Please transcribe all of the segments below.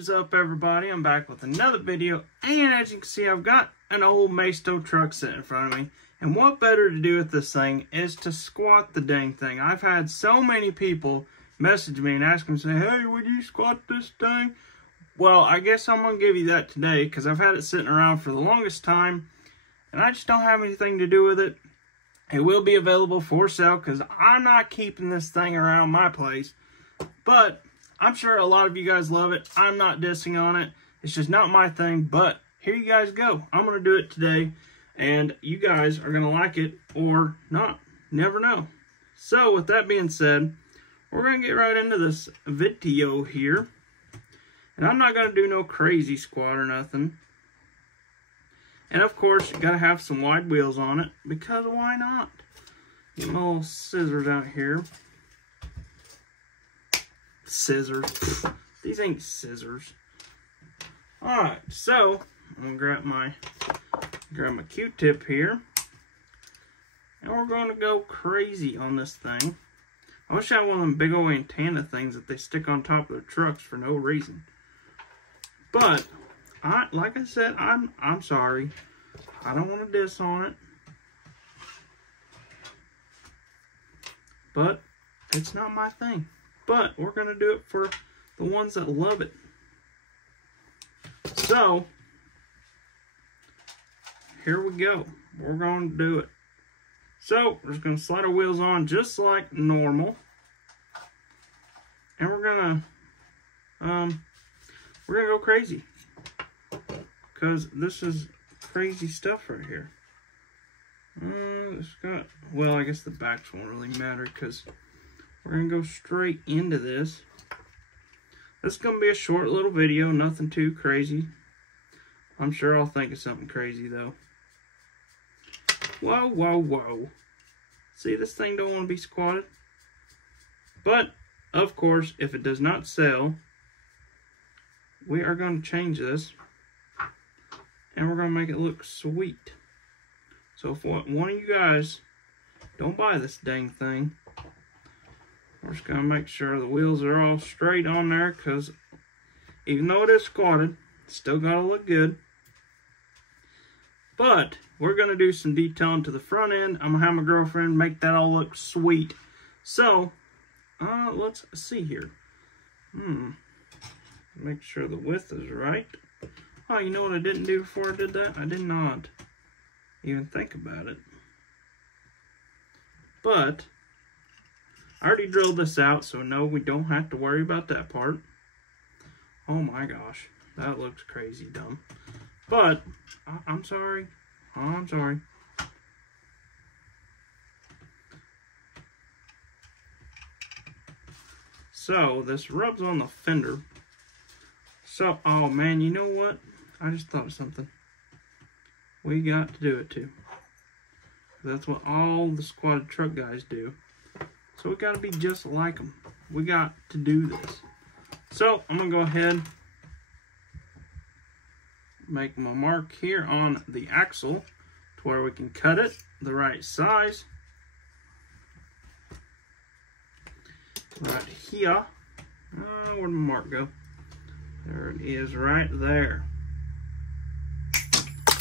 What is up, everybody? I'm back with another video, and as you can see, I've got an old Maisto truck sitting in front of me, and what better to do with this thing is to squat the dang thing. I've had so many people message me and ask me, say, hey, would you squat this thing? Well, I guess I'm going to give you that today, because I've had it sitting around for the longest time, and I just don't have anything to do with it. It will be available for sale, because I'm not keeping this thing around my place, but I'm sure a lot of you guys love it. I'm not dissing on it. It's just not my thing, but here you guys go. I'm going to do it today, and you guys are going to like it or not. Never know. So, with that being said, we're going to get right into this video here. And I'm not going to do no crazy squat or nothing. And, of course, you got to have some wide wheels on it, because why not? Get my little scissors out here. Scissors. These ain't scissors. Alright, so I'm gonna grab my Q-tip here. And we're gonna go crazy on this thing. I wish I had one of them big old antenna things that they stick on top of their trucks for no reason. But like I said, I'm sorry. I don't want to diss on it. But it's not my thing. But we're going to do it for the ones that love it. So, here we go. We're going to do it. So, we're just going to slide our wheels on just like normal. And we're going to go crazy. Because this is crazy stuff right here. Well, I guess the backs won't really matter because we're going to go straight into this. This is going to be a short little video, nothing too crazy. I'm sure I'll think of something crazy, though. Whoa, whoa, whoa. See, this thing don't want to be squatted. But, of course, if it does not sell, we are going to change this. And we're going to make it look sweet. So if one of you guys don't buy this dang thing, we're just going to make sure the wheels are all straight on there, because even though it is squatted, it's still got to look good. But we're going to do some detailing to the front end. I'm going to have my girlfriend make that all look sweet. So, let's see here. Make sure the width is right. Oh, you know what I didn't do before I did that? I did not even think about it. But I already drilled this out, so no, we don't have to worry about that part. Oh my gosh, that looks crazy dumb. But, I'm sorry. I'm sorry. So, this rubs on the fender. So, oh man, you know what? I just thought of something. We got to do it too. That's what all the squatted truck guys do. So we got to be just like them. We got to do this. So I'm going to go ahead, make my mark here on the axle to where we can cut it the right size. Right here. Where'd my mark go? There it is right there.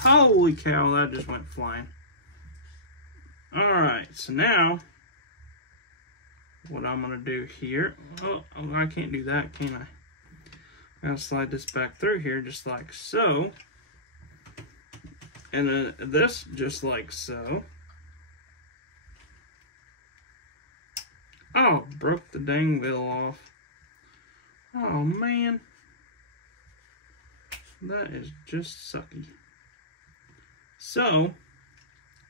Holy cow, that just went flying. Alright, so now what I'm going to do here, oh, I can't do that, can I? I gotta slide this back through here just like so. And then this just like so. Oh, broke the dang wheel off. Oh man. That is just sucky. So,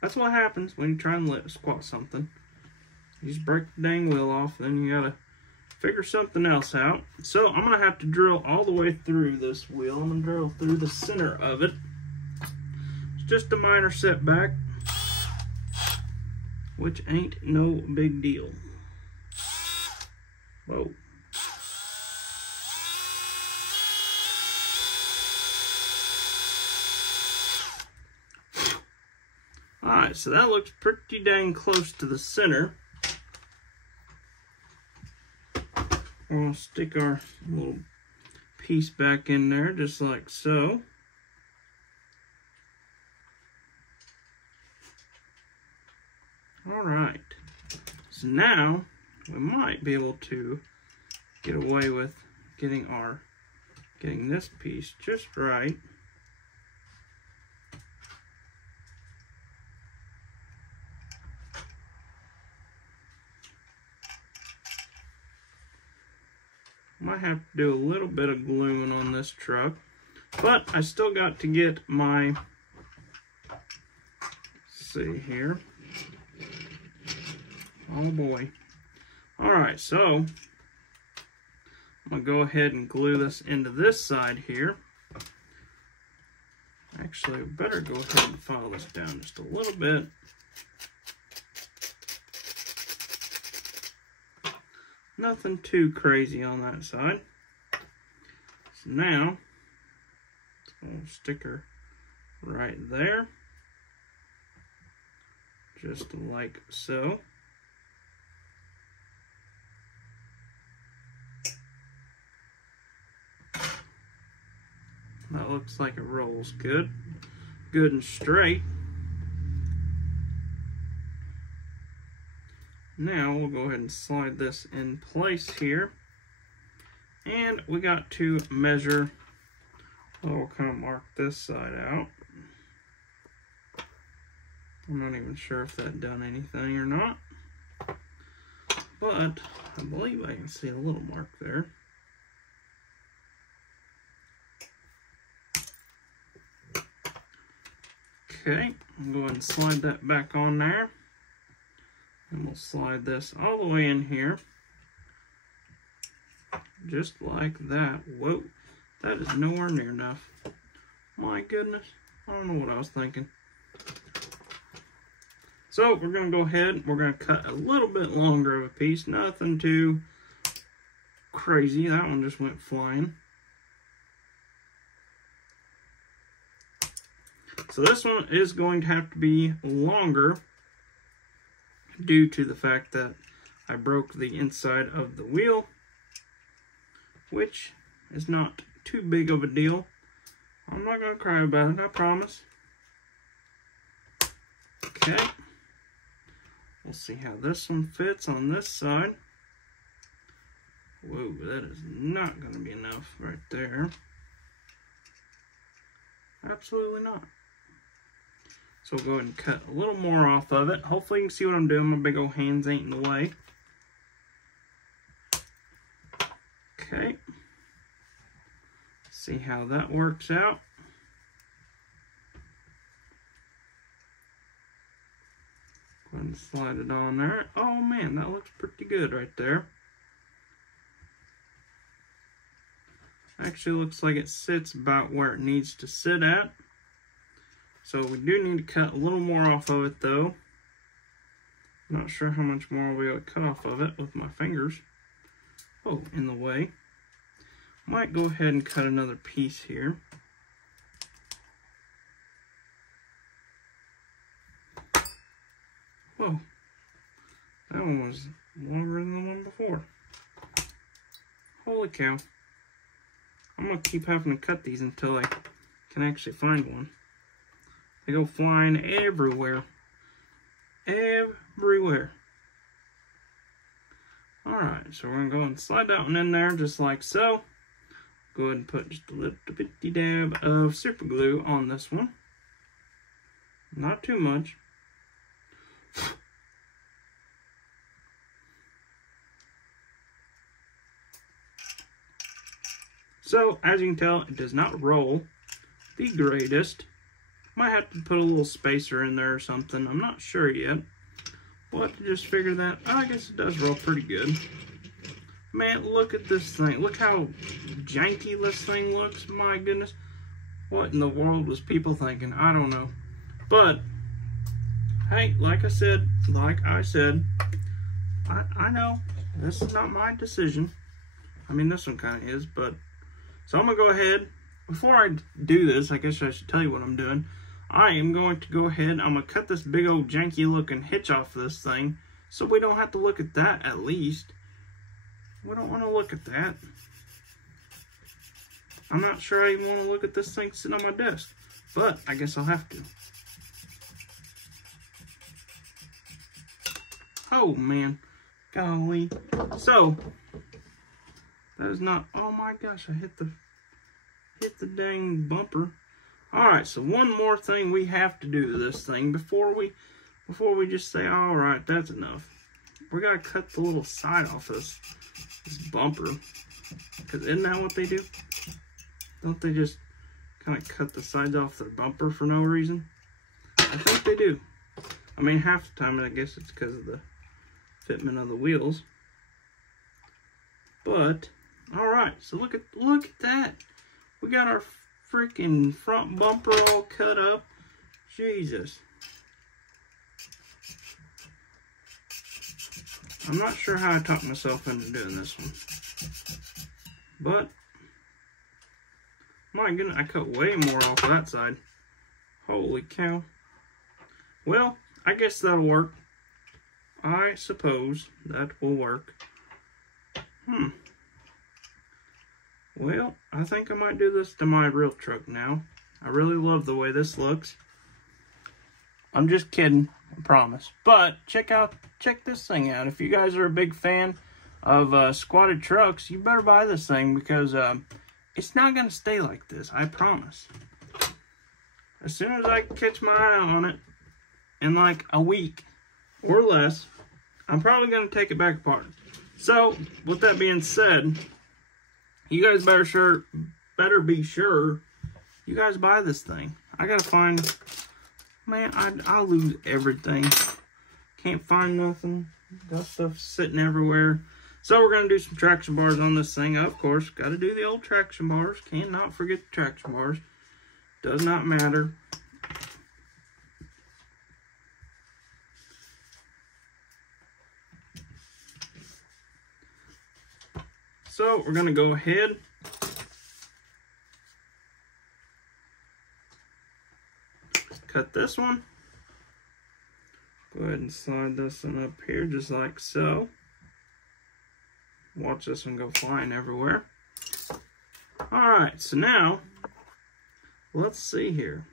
that's what happens when you try and squat something. You just break the dang wheel off, then you gotta figure something else out. So I'm gonna have to drill all the way through this wheel. I'm gonna drill through the center of it. It's just a minor setback, which ain't no big deal. Whoa. Alright, so that looks pretty dang close to the center. We're going to stick our little piece back in there, just like so. Alright, so now we might be able to get away with getting this piece just right. Might have to do a little bit of gluing on this truck, but I still got to get my, let's see here. Oh boy. Alright, so I'm going to go ahead and glue this into this side here. Actually, I better go ahead and file this down just a little bit. Nothing too crazy on that side. So now, a little sticker right there. Just like so. That looks like it rolls good. Good and straight. Now we'll go ahead and slide this in place here. And we got to measure, we'll kind of mark this side out. I'm not even sure if that done anything or not. But I believe I can see a little mark there. Okay, I'll go ahead and slide that back on there. And we'll slide this all the way in here. Just like that. Whoa, that is nowhere near enough. My goodness, I don't know what I was thinking. So we're going to go ahead, we're going to cut a little bit longer of a piece. Nothing too crazy. That one just went flying. So this one is going to have to be longer due to the fact that I broke the inside of the wheel, which is not too big of a deal. I'm not going to cry about it, I promise. Okay. We'll see how this one fits on this side. Whoa, that is not going to be enough right there. Absolutely not. So we'll go ahead and cut a little more off of it. Hopefully you can see what I'm doing. My big old hands ain't in the way. Okay. See how that works out. Go ahead and slide it on there. Oh man, that looks pretty good right there. Actually looks like it sits about where it needs to sit at. So we do need to cut a little more off of it though. Not sure how much more I'll be able to cut off of it with my fingers. Oh, in the way. Might go ahead and cut another piece here. Whoa, that one was longer than the one before. Holy cow. I'm going to keep having to cut these until I can actually find one. They go flying everywhere. Everywhere. Alright, so we're going to go and slide that one in there just like so. Go ahead and put just a little bitty dab of super glue on this one. Not too much. So, as you can tell, it does not roll the greatest. Might have to put a little spacer in there or something. I'm not sure yet. We'll have to just figure that. Oh, I guess it does roll pretty good. Man, look at this thing. Look how janky this thing looks. My goodness. What in the world was people thinking? I don't know. But, hey, like I said, I know this is not my decision. I mean, this one kind of is, but... So I'm going to go ahead, before I do this, I guess I should tell you what I'm doing. I am going to go ahead, I'm going to cut this big old janky looking hitch off this thing, so we don't have to look at that at least. We don't want to look at that. I'm not sure I even want to look at this thing sitting on my desk. But I guess I'll have to. Oh, man. Golly. So, that is not... Oh, my gosh. I hit the dang bumper. Alright, so one more thing we have to do to this thing before we just say, alright, that's enough. We gotta cut the little side off this bumper. Because isn't that what they do? Don't they just kind of cut the sides off their bumper for no reason? I think they do. I mean, half the time I guess it's because of the fitment of the wheels. But, alright, so look at that. We got our freaking front bumper all cut up. Jesus. I'm not sure how I talked myself into doing this one. But, my goodness, I cut way more off of that side. Holy cow. Well, I guess that'll work. I suppose that will work. Well, I think I might do this to my real truck now. I really love the way this looks. I'm just kidding, I promise. But check this thing out. If you guys are a big fan of squatted trucks, you better buy this thing because it's not going to stay like this, I promise. As soon as I catch my eye on it, in like a week or less, I'm probably going to take it back apart. So, with that being said, you guys better be sure you guys buy this thing. I gotta find, man, I lose everything. Can't find nothing. Got stuff sitting everywhere. So we're gonna do some traction bars on this thing. Of course, gotta do the old traction bars. Cannot forget the traction bars. Does not matter. So we're gonna go ahead cut this one. Go ahead and slide this one up here just like so. Watch this one go flying everywhere. Alright, so now let's see here.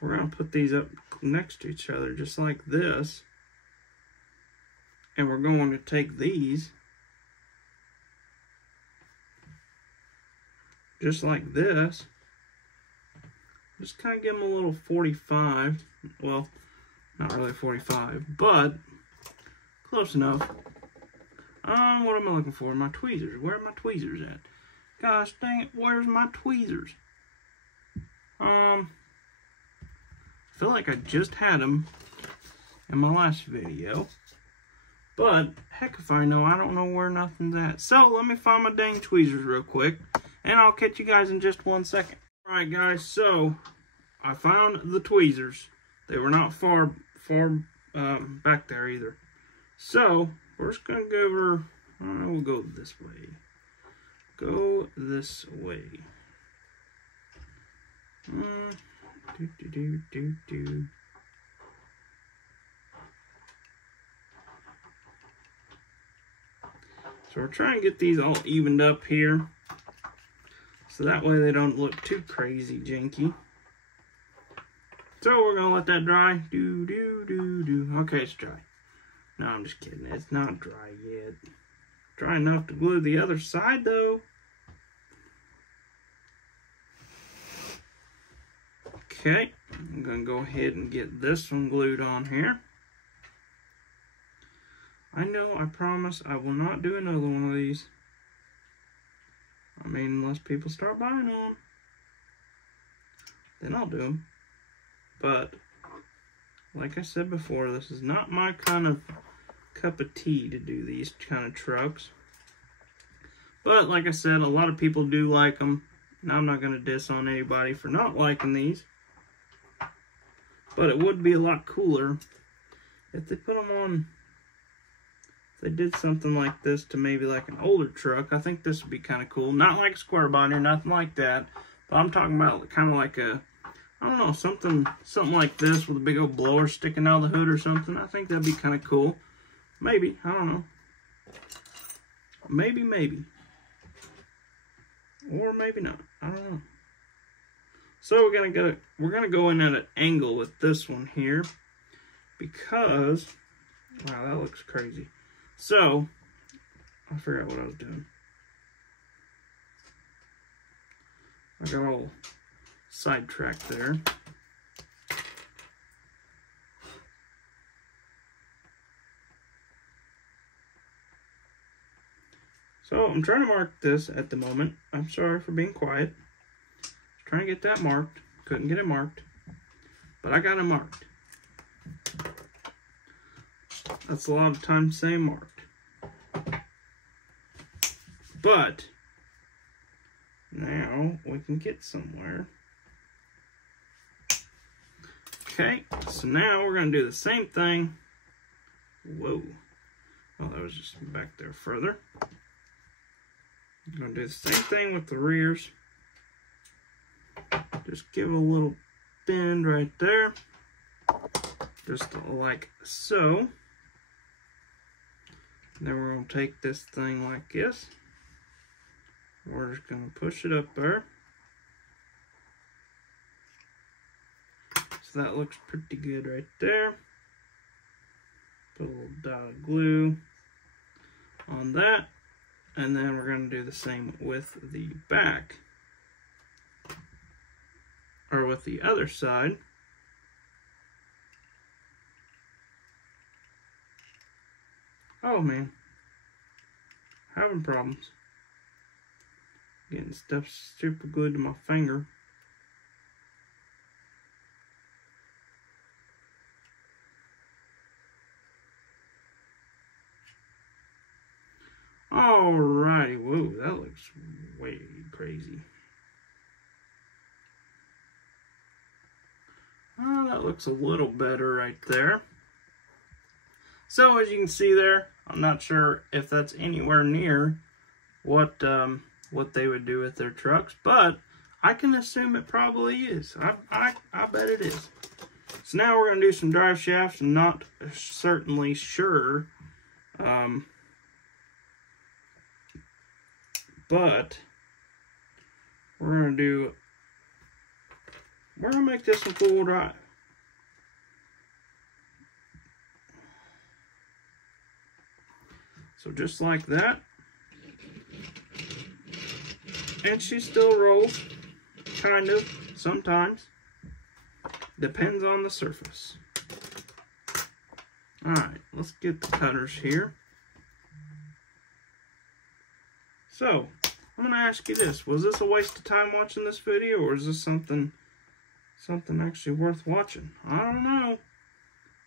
We're gonna put these up next to each other just like this. And we're going to take these just like this. Just kind of give them a little 45. Well, not really 45, but close enough. What am I looking for? My tweezers. Where are my tweezers at? Gosh dang it, where's my tweezers? I feel like I just had them in my last video. But, heck if I know, I don't know where nothing's at. So, let me find my dang tweezers real quick. And I'll catch you guys in just 1 second. Alright guys, so I found the tweezers. They were not far back there either. So, we're just going to go over, we'll go this way. Go this way. So we're trying to get these all evened up here. So that way they don't look too crazy janky. So we're going to let that dry. Okay, it's dry. No, I'm just kidding. It's not dry yet. Dry enough to glue the other side though. Okay, I'm going to go ahead and get this one glued on here. I know, I promise I will not do another one of these. I mean, unless people start buying them, then I'll do them. But, like I said before, this is not my kind of cup of tea to do these kind of trucks. But, like I said, a lot of people do like them. And I'm not going to diss on anybody for not liking these. But it would be a lot cooler if they put them on... They did something like this to maybe like an older truck. I think this would be kind of cool. Not like a square body or nothing like that. But I'm talking about kind of like a, I don't know, something like this with a big old blower sticking out of the hood or something. I think that'd be kind of cool. Maybe, I don't know. Maybe. Or maybe not. I don't know. So we're gonna go in at an angle with this one here because, wow, that looks crazy. So I forgot what I was doing. I got all sidetracked there. So I'm trying to mark this at the moment. I'm sorry for being quiet. Trying to get that marked. Couldn't get it marked. But I got it marked. That's a lot of time saying marked. But now we can get somewhere. Okay, so now we're going to do the same thing. Whoa. Oh, that was just back there further. I'm going to do the same thing with the rears. Just give a little bend right there. Just like so. Then we're going to take this thing like this. We're just going to push it up there. So that looks pretty good right there. Put a little dot of glue on that. And then we're going to do the same with the back. Or with the other side. Oh man. Having problems. Getting stuff super glued to my finger. Alrighty, whoa, that looks way crazy. Oh, that looks a little better right there. So as you can see there, I'm not sure if that's anywhere near what they would do with their trucks, but I can assume it probably is. I bet it is. So now we're going to do some drive shafts. I'm not certainly sure, but we're going to make this one four-wheel drive. So just like that. And she still rolls, kind of, sometimes. Depends on the surface. Alright, let's get the cutters here. So, I'm going to ask you this. Was this a waste of time watching this video, or is this something actually worth watching? I don't know.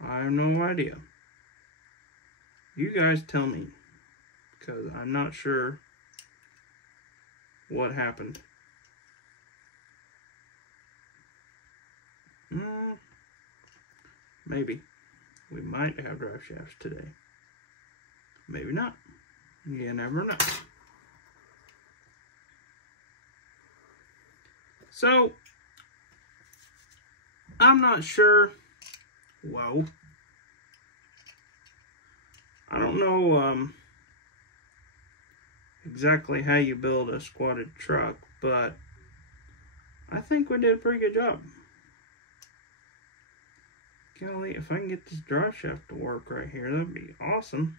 I have no idea. You guys tell me, because I'm not sure what happened. Maybe. We might have drive shafts today. Maybe not. You never know. So, I'm not sure. Whoa. I don't know exactly how you build a squatted truck, but I think we did a pretty good job. Golly, if I can get this drive shaft to work right here, that'd be awesome.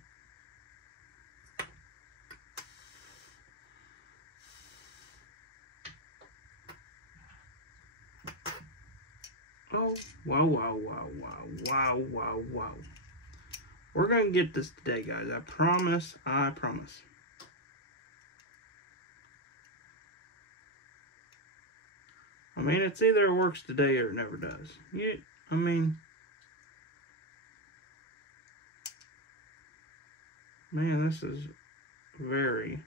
Oh, wow, wow, wow, wow, wow, wow, wow. We're going to get this today, guys. I promise. I promise. I mean, it's either it works today or it never does. I mean, man, this is very...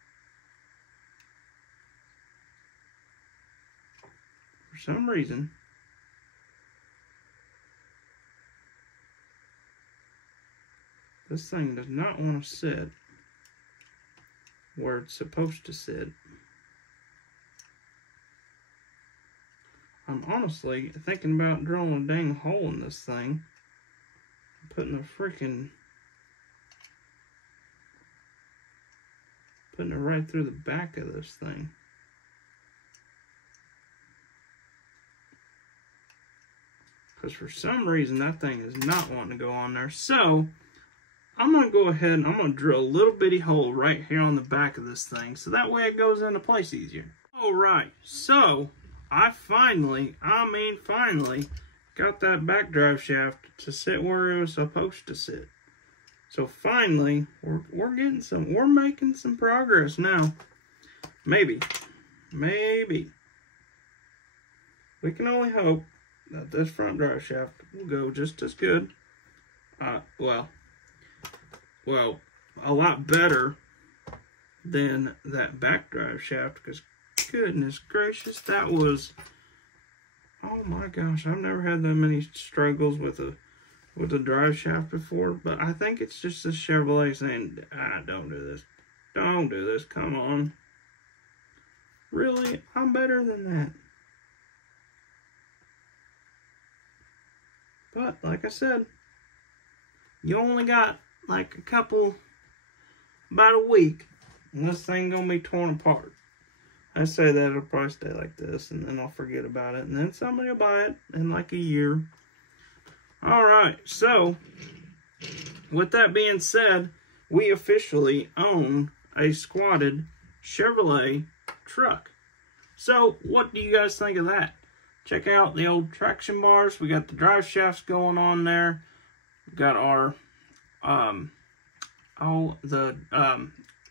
For some reason... This thing does not want to sit where it's supposed to sit. I'm honestly thinking about drilling a dang hole in this thing. Putting it right through the back of this thing. because for some reason that thing is not wanting to go on there. So I'm going to go ahead and I'm going to drill a little bitty hole right here on the back of this thing, so that way it goes into place easier. Alright, so I finally got that back drive shaft to sit where it was supposed to sit. So finally, we're making some progress now. Maybe. We can only hope that this front drive shaft will go just as good. Well, a lot better than that back drive shaft, because goodness gracious, that was, oh my gosh, I've never had that many struggles with a drive shaft before, but I think it's just the Chevrolet saying, don't do this. Don't do this, come on. Really? I'm better than that. But, like I said, you only got like about a week, and this thing gonna be torn apart. I say that it'll probably stay like this, and then I'll forget about it, and then somebody will buy it in like a year. Alright, so, with that being said, we officially own a squatted Chevrolet truck. So, what do you guys think of that? Check out the old traction bars. We got the drive shafts going on there. We've got our,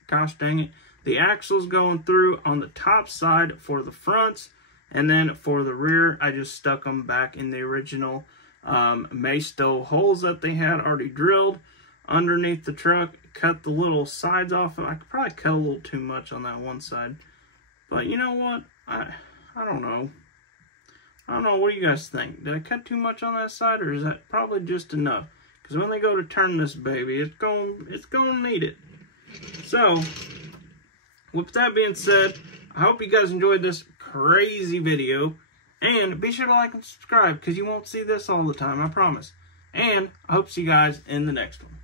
gosh dang it, the axles going through on the top side for the fronts, and then for the rear, I just stuck them back in the original Maisto holes that they had already drilled underneath the truck. Cut the little sides off. I could probably cut a little too much on that one side, but you know what? I don't know. I don't know. What do you guys think? Did I cut too much on that side, or is that probably just enough? Because when they go to turn this baby, it's gonna need it. So, with that being said, I hope you guys enjoyed this crazy video. And be sure to like and subscribe, because you won't see this all the time, I promise. And I hope to see you guys in the next one.